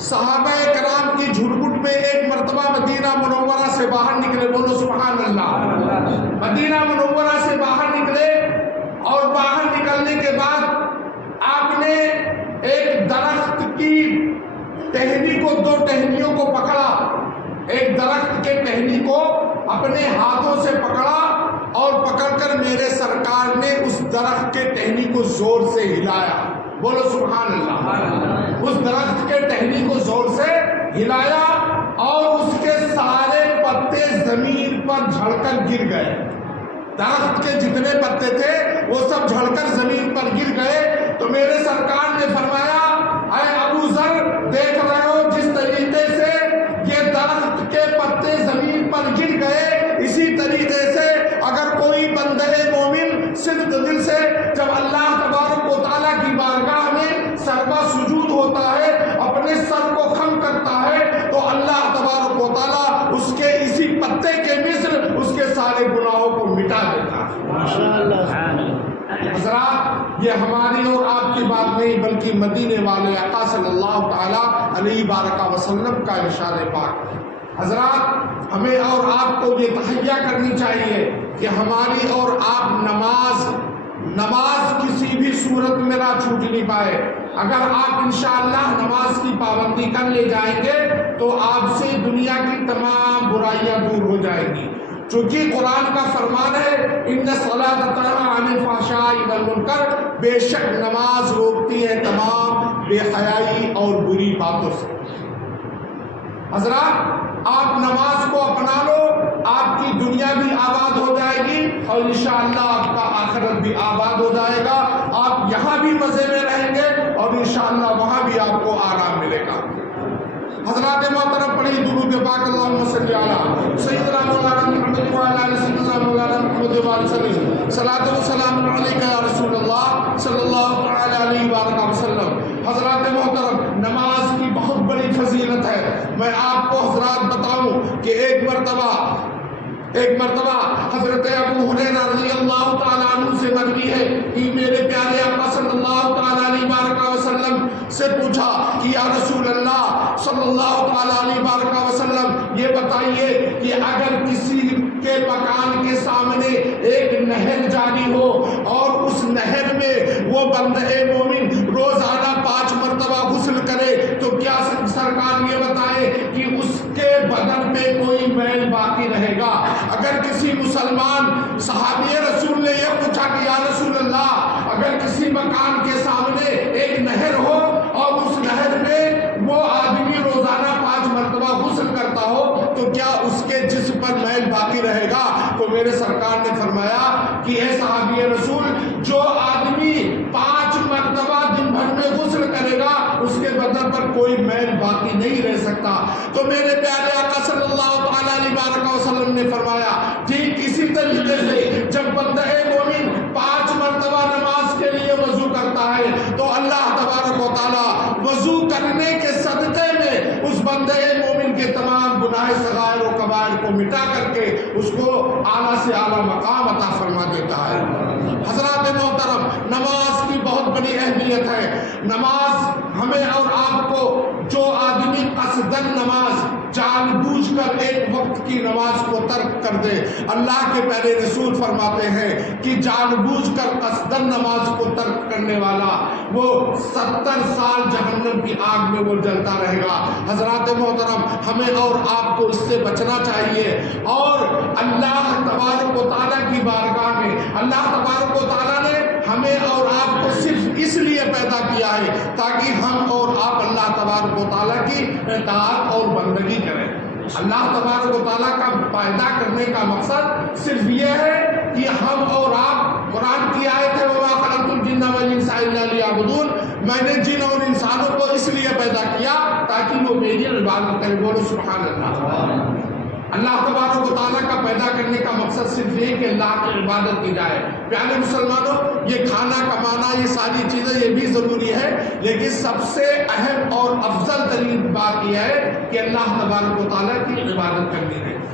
صحابہ کرام کی جھٹپٹ میں ایک مرتبہ مدینہ منورہ سے باہر نکلے، بولو سبحان اللہ، مدینہ منورہ سے باہر نکلے، اور باہر نکلنے کے بعد آپ نے ایک درخت کی ٹہنی کو، دو ٹہنیوں کو پکڑا، ایک درخت کے ٹہنی کو اپنے ہاتھوں سے پکڑا، اور پکڑ کر میرے سرکار نے اس درخت کے ٹہنی کو زور سے ہلایا، بولو سبحان اللہ، اس درخت کے ٹہنی کو زور سے ہلایا، اور اس کے سارے پتے زمین پر جھڑ کر گر گئے، درخت کے جتنے پتے تھے وہ سب جھڑ کر زمین پر گر گئے۔ تو میرے سرکار نے فرمایا، اے ابو ذر، دیکھ رہے ہو جس طریقے سے یہ درخت کے پتے زمین پر گر گئے، اسی طریقے سے اگر کوئی بندہ مومن صدق دل سے جب اللہ تبارک و تعالیٰ کی بارگاہ میں سربا سجود ہوتا ہے، اپنے سر کو خم کرتا ہے، تو اللہ تبارک و تعالیٰ اس کے اسی پتے کے مثل اس کے سارے گناہوں کو مٹا دیتا ہے۔ حضرات، یہ ہماری اور آپ کی بات نہیں بلکہ مدینے والے آقا صلی اللہ تعالیٰ علیہ وآلہ وسلم کا ارشاد پاک۔ حضرات، ہمیں اور آپ کو یہ تہیا کرنی چاہیے کہ ہماری اور آپ نماز کسی بھی صورت میں نہ چھوٹ نہیں پائے۔ اگر آپ انشاءاللہ نماز کی پابندی کر لے جائیں گے تو آپ سے دنیا کی تمام برائیاں دور ہو جائیں گی، چونکہ قرآن کا فرمان ہے، ان الصلاۃ تنہی عن الفحشاء والمنکر، بے شک نماز روکتی ہے تمام بے حیائی اور بری باتوں سے۔ حضرات، آپ نماز کو اپنا لو، آپ کی دنیا بھی آباد ہو جائے گی اور انشاءاللہ آپ کا آخرت بھی آباد ہو جائے گا، آپ یہاں بھی مزے میں رہیں گے اور انشاءاللہ وہاں بھی آپ کو آرام ملے گا۔ حضرات محترم، پڑھی درود پاک، اللہم صلی علی سیدنا مولانا محمد وعلی آل سیدنا مولانا محمد وسلم، صلاۃ و سلام علیک یا رسول اللہ صلی اللہ علیہ وآلہ وسلم۔ حضرات محترم، نماز کی بہت بڑی فضیلت ہے۔ میں آپ کو حضرات بتاؤں کہ ایک مرتبہ حضرت ابو ہریرہ رضی اللہ تعالیٰ عنہ سے مروی ہے کہ میرے پیارے آقا صلی اللہ تعالیٰ علیہ وآلہ وسلم سے پوچھا کہ یا رسول اللہ صلی اللہ تعالیٰ علیہ وآلہ وسلم، یہ بتائیے کہ اگر کسی کے مکان کے سامنے ایک نہر جاری ہو اور اس نہر میں وہ بندہ مومن روزانہ 5 مرتبہ غسل کرے تو کیا سرکار یہ بتائے کہ اس کے بدن میں کوئی میل باقی رہے گا؟ اگر کسی مسلمان صحابی رسول نے یہ پوچھا کہ یا رسول اللہ، اگر کسی مکان کے سامنے ایک نہر ہو اور اس نہر میں وہ آدمی روزانہ 5 مرتبہ غسل کرتا ہو تو کیا اس کے جسم پر میل باقی رہے گا؟ تو میرے سرکار نے فرمایا کہ اے صحابی رسول، جو آدمی 5 مرتبہ دن بھر میں غسل کرے گا اس کے بدن پر کوئی میل باقی نہیں رہ سکتا۔ تو میرے پیارے آقا صلی اللہ تعالیٰ علیہ وسلم نے فرمایا ٹھیک اسی طریقے سے جب بندہ مومن 5 مرتبہ نماز کے لیے وضو کرتا ہے تو اللہ تبارک و تعالیٰ وضو کرنے کے صدقے میں اس بندے مومن کے تمام گناہ صغائر و کبائر کو مٹا کر کے اس کو اعلیٰ سے اعلیٰ مقام عطا فرما دیتا ہے۔ حضرات محترم، نماز کی بہت بڑی اہمیت ہے۔ نماز ہمیں اور آپ کو، جو آدمی قصدن نماز جان بوجھ کر ایک وقت کی نماز کو ترک کر دے، اللہ کے پیارے رسول فرماتے ہیں کہ جان بوجھ کر قصدن نماز کو ترک کرنے والا وہ 70 سال جہنم کی آگ میں وہ جلتا رہے گا۔ حضرات محترم، ہمیں اور آپ کو اس سے بچنا چاہیے، اور اللہ تبارک و تعالیٰ کی بارگاہ میں اللہ تبارک و تعالیٰ نے ہمیں اور آپ کو صرف اس لیے پیدا کیا ہے تاکہ ہم اور آپ اللہ تبارک و تعالیٰ کی اطاعت اور بندگی کریں۔ اللہ تبارک و تعالیٰ کا پیدا کرنے کا مقصد صرف یہ ہے کہ ہم اور آپ، قرآن کی آیت ہے وَمَا خَلَقْتُ الْجِنَّ وَالْإِنسَ إِلَّا لِيَعْبُدُونَ، میں نے جن اور انسانوں کو اس لیے پیدا کیا تاکہ وہ میری عبادت کریں، بولو سبحان اللہ۔ اللہ تبارک و تعالیٰ کا پیدا کرنے کا مقصد صرف یہ کہ اللہ کی عبادت کی جائے۔ پیارے مسلمانوں، یہ کھانا کمانا، یہ ساری چیزیں یہ بھی ضروری ہے، لیکن سب سے اہم اور افضل ترین بات یہ ہے کہ اللہ تبارک و تعالیٰ کی عبادت کرنی ہے۔